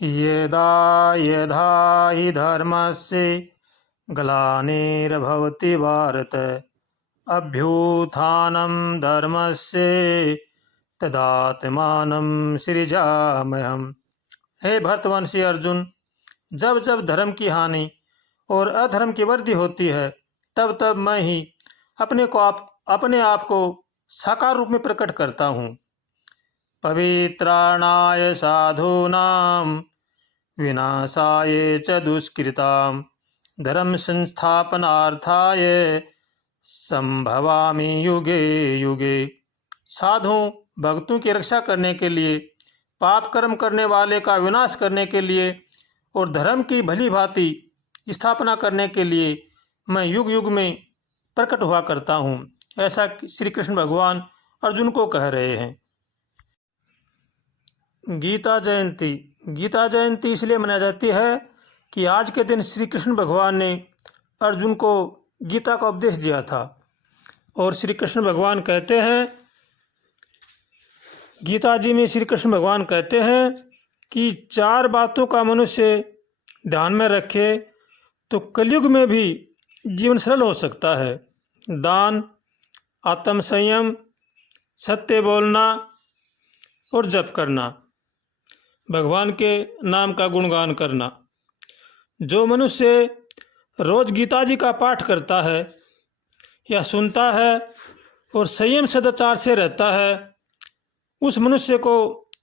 यदा यदा हि धर्मस्य ग्लानिर्भवति भारत अभ्युत्थानं धर्मस्य तदात्मानं सृजाम्यहम्। हे भरतवंशी अर्जुन, जब जब धर्म की हानि और अधर्म की वृद्धि होती है तब तब मैं ही अपने आप को साकार रूप में प्रकट करता हूँ। पवित्राणाय साधूनां विनाशाय च दुष्कृतां धर्म संस्थापनार्थाय संभवामि युगे युगे। साधु भक्तों की रक्षा करने के लिए, पाप कर्म करने वाले का विनाश करने के लिए और धर्म की भली भांति स्थापना करने के लिए मैं युग युग में प्रकट हुआ करता हूँ। ऐसा श्री कृष्ण भगवान अर्जुन को कह रहे हैं। गीता जयंती इसलिए मनाई जाती है कि आज के दिन श्री कृष्ण भगवान ने अर्जुन को गीता का उपदेश दिया था। और श्री कृष्ण भगवान कहते हैं, गीता जी में श्री कृष्ण भगवान कहते हैं कि 4 बातों का मनुष्य ध्यान में रखे तो कलयुग में भी जीवन सरल हो सकता है। दान, आत्म संयम, सत्य बोलना और जप करना, भगवान के नाम का गुणगान करना। जो मनुष्य रोज गीता जी का पाठ करता है या सुनता है और संयम सदाचार से रहता है, उस मनुष्य को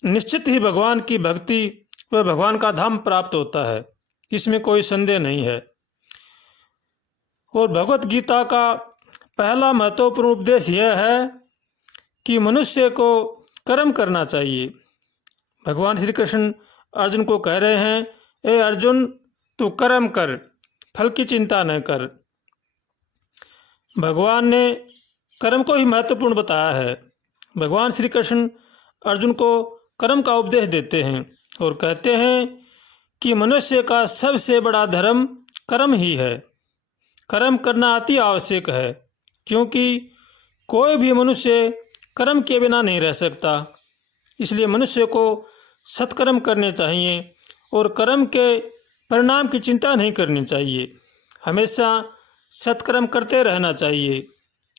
निश्चित ही भगवान की भक्ति व भगवान का धाम प्राप्त होता है, इसमें कोई संदेह नहीं है। और भगवत गीता का पहला महत्वपूर्ण उपदेश यह है कि मनुष्य को कर्म करना चाहिए। भगवान श्री कृष्ण अर्जुन को कह रहे हैं, ए अर्जुन, तू कर्म कर, फल की चिंता न कर। भगवान ने कर्म को ही महत्वपूर्ण बताया है। भगवान श्री कृष्ण अर्जुन को कर्म का उपदेश देते हैं और कहते हैं कि मनुष्य का सबसे बड़ा धर्म कर्म ही है। कर्म करना अति आवश्यक है, क्योंकि कोई भी मनुष्य कर्म के बिना नहीं रह सकता। इसलिए मनुष्य को सत्कर्म करने चाहिए और कर्म के परिणाम की चिंता नहीं करनी चाहिए। हमेशा सत्कर्म करते रहना चाहिए,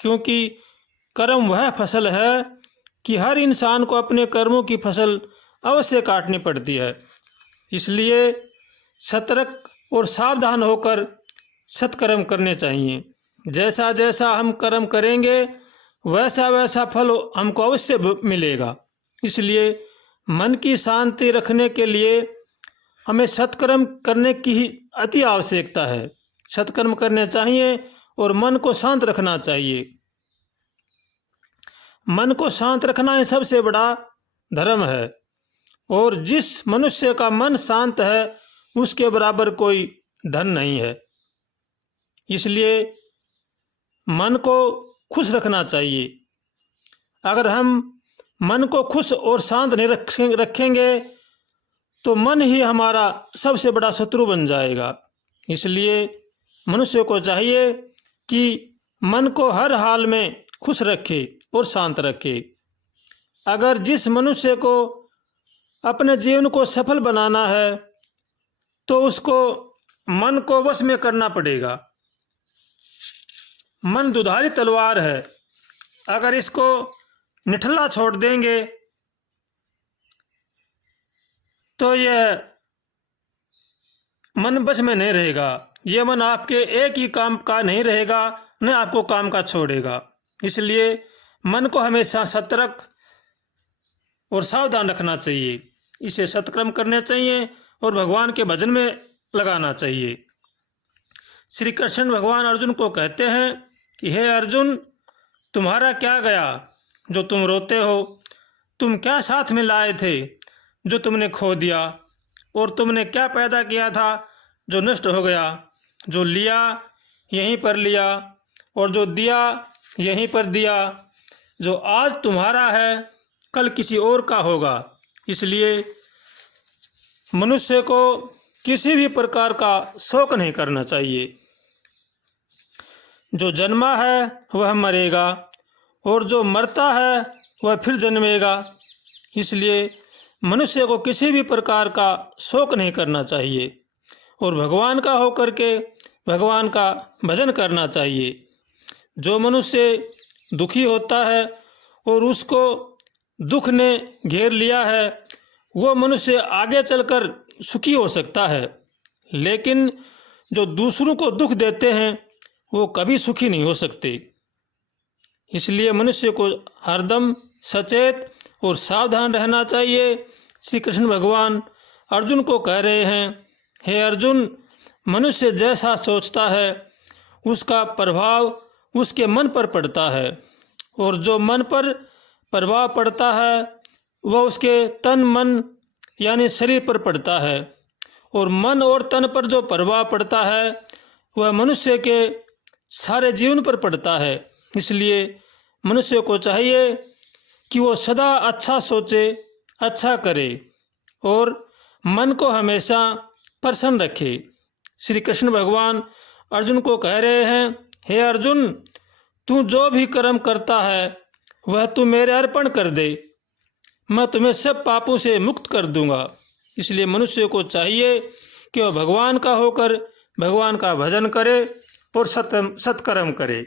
क्योंकि कर्म वह फसल है कि हर इंसान को अपने कर्मों की फसल अवश्य काटनी पड़ती है। इसलिए सतर्क और सावधान होकर सत्कर्म करने चाहिए। जैसा जैसा हम कर्म करेंगे वैसा वैसा फल हमको अवश्य मिलेगा। इसलिए मन की शांति रखने के लिए हमें सत्कर्म करने की ही अति आवश्यकता है। सत्कर्म करने चाहिए और मन को शांत रखना चाहिए। मन को शांत रखना ही सबसे बड़ा धर्म है, और जिस मनुष्य का मन शांत है उसके बराबर कोई धन नहीं है। इसलिए मन को खुश रखना चाहिए। अगर हम मन को खुश और शांत नहीं रखेंगे तो मन ही हमारा सबसे बड़ा शत्रु बन जाएगा। इसलिए मनुष्य को चाहिए कि मन को हर हाल में खुश रखे और शांत रखे। अगर जिस मनुष्य को अपने जीवन को सफल बनाना है तो उसको मन को वश में करना पड़ेगा। मन दुधारी तलवार है, अगर इसको निठल्ला छोड़ देंगे तो यह मन बस में नहीं रहेगा। यह मन आपके एक ही काम का नहीं रहेगा, न आपको काम का छोड़ेगा। इसलिए मन को हमेशा सतर्क और सावधान रखना चाहिए। इसे सत्कर्म करने चाहिए और भगवान के भजन में लगाना चाहिए। श्री कृष्ण भगवान अर्जुन को कहते हैं कि हे अर्जुन, तुम्हारा क्या गया जो तुम रोते हो? तुम क्या साथ में लाए थे जो तुमने खो दिया? और तुमने क्या पैदा किया था जो नष्ट हो गया? जो लिया यहीं पर लिया और जो दिया यहीं पर दिया। जो आज तुम्हारा है कल किसी और का होगा। इसलिए मनुष्य को किसी भी प्रकार का शोक नहीं करना चाहिए। जो जन्मा है वह मरेगा और जो मरता है वह फिर जन्मेगा। इसलिए मनुष्य को किसी भी प्रकार का शोक नहीं करना चाहिए और भगवान का होकर के भगवान का भजन करना चाहिए। जो मनुष्य दुखी होता है और उसको दुख ने घेर लिया है, वो मनुष्य आगे चलकर सुखी हो सकता है, लेकिन जो दूसरों को दुख देते हैं वो कभी सुखी नहीं हो सकते। इसलिए मनुष्य को हरदम सचेत और सावधान रहना चाहिए। श्री कृष्ण भगवान अर्जुन को कह रहे हैं, हे अर्जुन, मनुष्य जैसा सोचता है उसका प्रभाव उसके मन पर पड़ता है, और जो मन पर प्रभाव पड़ता है वह उसके तन मन यानी शरीर पर पड़ता है, और मन और तन पर जो प्रभाव पड़ता है वह मनुष्य के सारे जीवन पर पड़ता है। इसलिए मनुष्य को चाहिए कि वो सदा अच्छा सोचे, अच्छा करे और मन को हमेशा प्रसन्न रखे। श्री कृष्ण भगवान अर्जुन को कह रहे हैं, हे अर्जुन, तू जो भी कर्म करता है वह तू मेरे अर्पण कर दे, मैं तुम्हें सब पापों से मुक्त कर दूंगा। इसलिए मनुष्य को चाहिए कि वह भगवान का होकर भगवान का भजन करे और सत्कर्म करे।